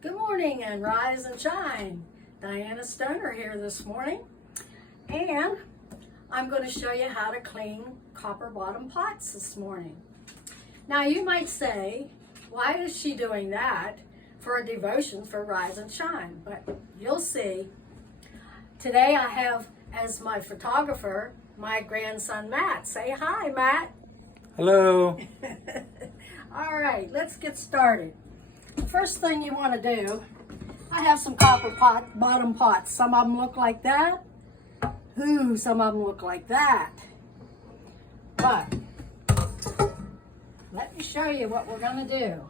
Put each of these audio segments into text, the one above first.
Good morning and rise and shine. Diana Stoner here this morning, and I'm going to show you how to clean copper bottom pots this morning. Now you might say, why is she doing that for a devotion for rise and shine? But you'll see. Today I have as my photographer my grandson Matt. Say hi, Matt. Hello. All right, let's get started. The first thing you want to do, I have some copper bottom pots. Some of them look like that. Some of them look like that. But let me show you what we're going to do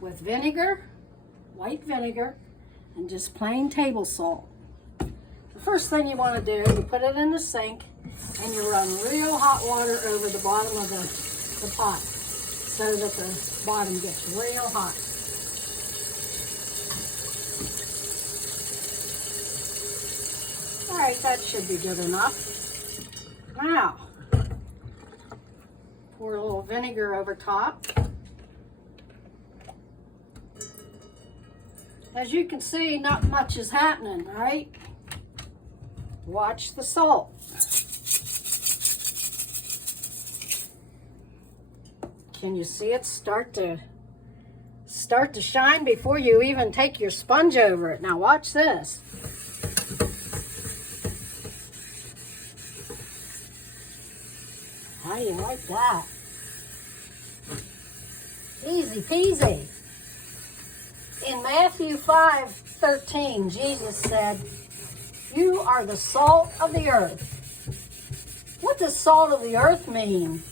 with vinegar, white vinegar, and just plain table salt. The first thing you want to do, you put it in the sink and you run real hot water over the bottom of the pot so that the bottom gets real hot. All right, that should be good enough. Now, pour a little vinegar over top. As you can see, not much is happening, right? Watch the salt. Can you see it start to shine before you even take your sponge over it? Now watch this. How do you like that? Easy peasy. In Matthew 5:13, Jesus said, "You are the salt of the earth." What does salt of the earth mean?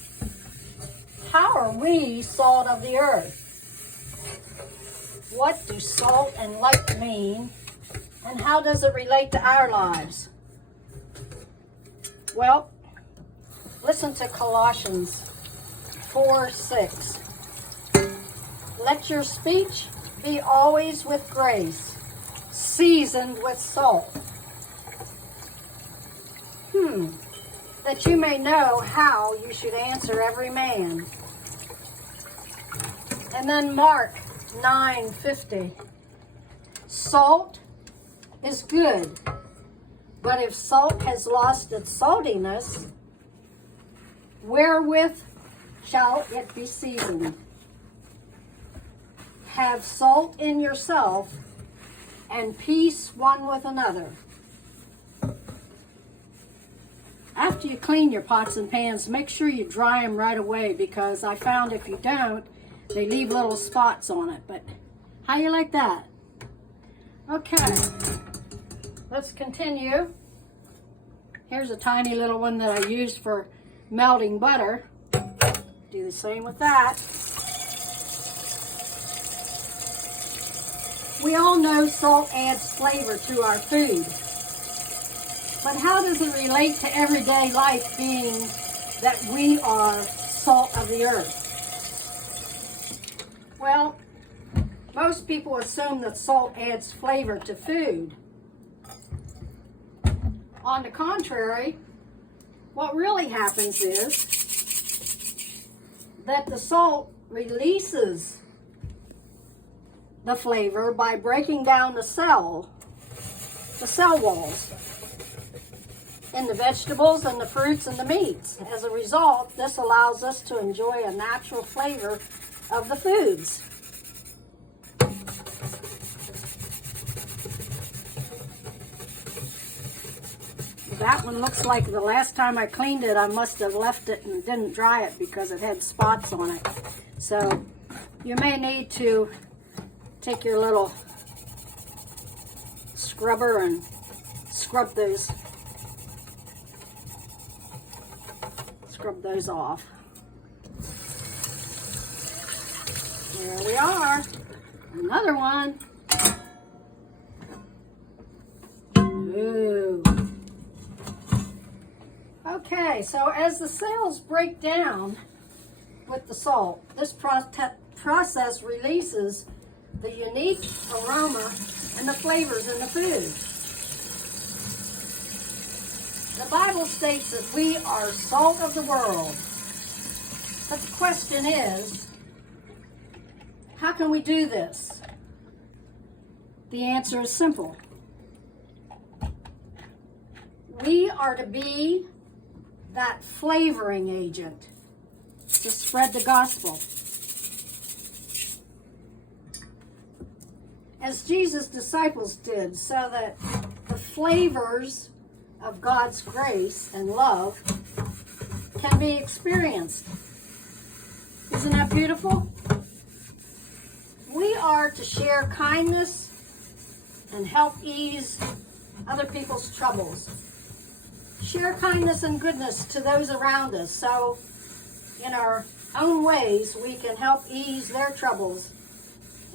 How are we salt of the earth? What do salt and light mean? And how does it relate to our lives? Well, listen to Colossians 4:6. Let your speech be always with grace, seasoned with salt. That you may know how you should answer every man. And then Mark 9:50. Salt is good, but if salt has lost its saltiness, wherewith shall it be seasoned? Have salt in yourself, and peace one with another. After you clean your pots and pans, make sure you dry them right away, because I found if you don't, they leave little spots on it. But how you like that? Okay, let's continue. Here's a tiny little one that I used for melting butter. Do the same with that. We all know salt adds flavor to our food. But how does it relate to everyday life, being that we are salt of the earth? Well, most people assume that salt adds flavor to food. On the contrary, what really happens is that the salt releases the flavor by breaking down the cell walls in the vegetables and the fruits and the meats. As a result, this allows us to enjoy a natural flavor of the foods. That one looks like the last time I cleaned it, I must have left it and didn't dry it because it had spots on it. So you may need to take your little scrubber and scrub those off. There we are. Another one. Ooh. Okay, so as the cells break down with the salt, this process releases the unique aroma and the flavors in the food. The Bible states that we are salt of the world. But the question is, how can we do this? The answer is simple. We are to be that flavoring agent to spread the gospel. As Jesus' disciples did, so that the flavors of God's grace and love can be experienced. Isn't that beautiful? We are to share kindness and help ease other people's troubles. Share kindness and goodness to those around us, so in our own ways we can help ease their troubles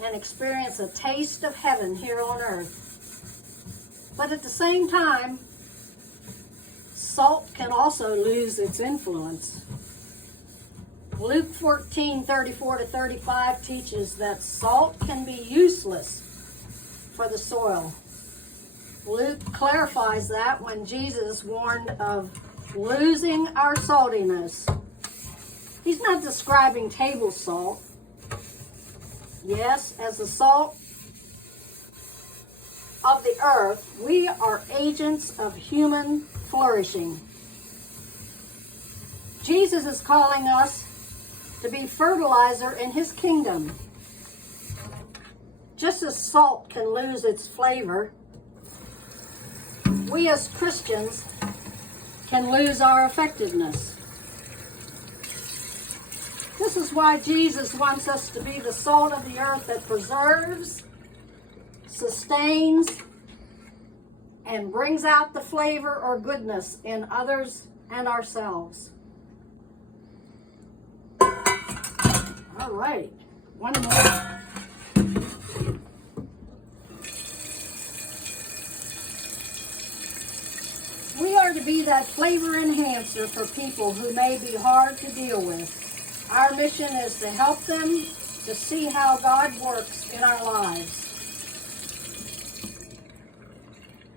and experience a taste of heaven here on earth. But at the same time, salt can also lose its influence. Luke 14:34-35 teaches that salt can be useless for the soil. Luke clarifies that when Jesus warned of losing our saltiness. He's not describing table salt. Yes, as the salt of the earth, we are agents of human flourishing. Jesus is calling us to be fertilizer in his kingdom. Just as salt can lose its flavor, we as Christians can lose our effectiveness. This is why Jesus wants us to be the salt of the earth that preserves, sustains, and brings out the flavor or goodness in others and ourselves. All right, one more. We are to be that flavor enhancer for people who may be hard to deal with. Our mission is to help them to see how God works in our lives.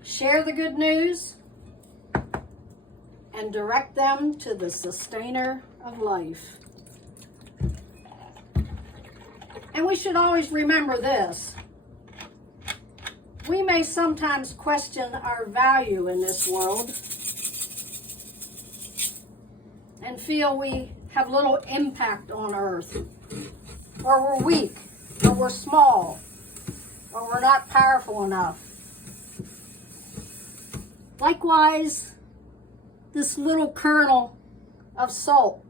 Share the good news and direct them to the sustainer of life. And we should always remember this. We may sometimes question our value in this world and feel we have little impact on earth, or we're weak, or we're small, or we're not powerful enough. Likewise, this little kernel of salt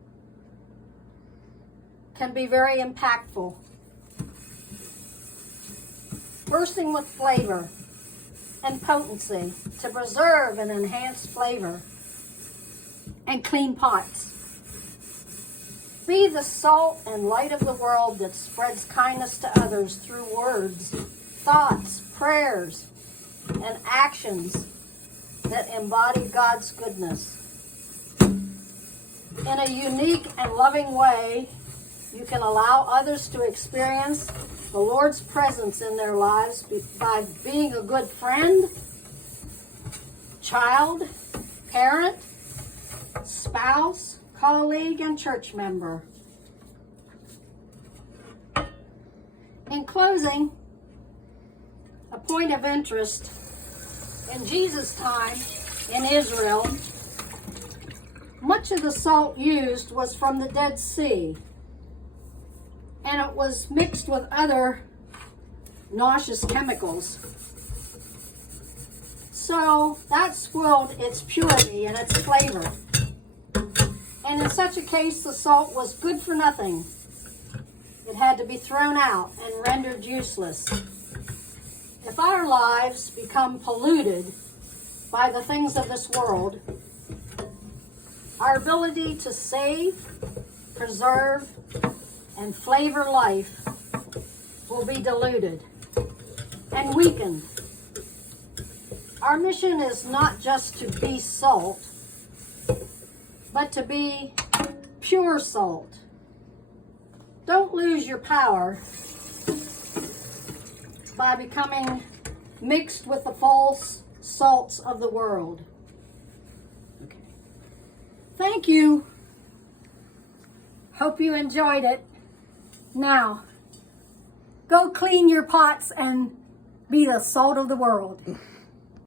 can be very impactful, bursting with flavor and potency to preserve and enhance flavor and clean pots. Be the salt and light of the world that spreads kindness to others through words, thoughts, prayers, and actions that embody God's goodness. In a unique and loving way, you can allow others to experience the Lord's presence in their lives by being a good friend, child, parent, spouse, colleague, and church member. In closing, a point of interest. In Jesus' time in Israel, much of the salt used was from the Dead Sea, and it was mixed with other nauseous chemicals. So that spoiled its purity and its flavor. And in such a case, the salt was good for nothing. It had to be thrown out and rendered useless. If our lives become polluted by the things of this world, our ability to save, preserve, and flavor life will be diluted and weakened. Our mission is not just to be salt, but to be pure salt. Don't lose your power by becoming mixed with the false salts of the world. Okay. Thank you. Hope you enjoyed it. Now, go clean your pots and Be the salt of the world.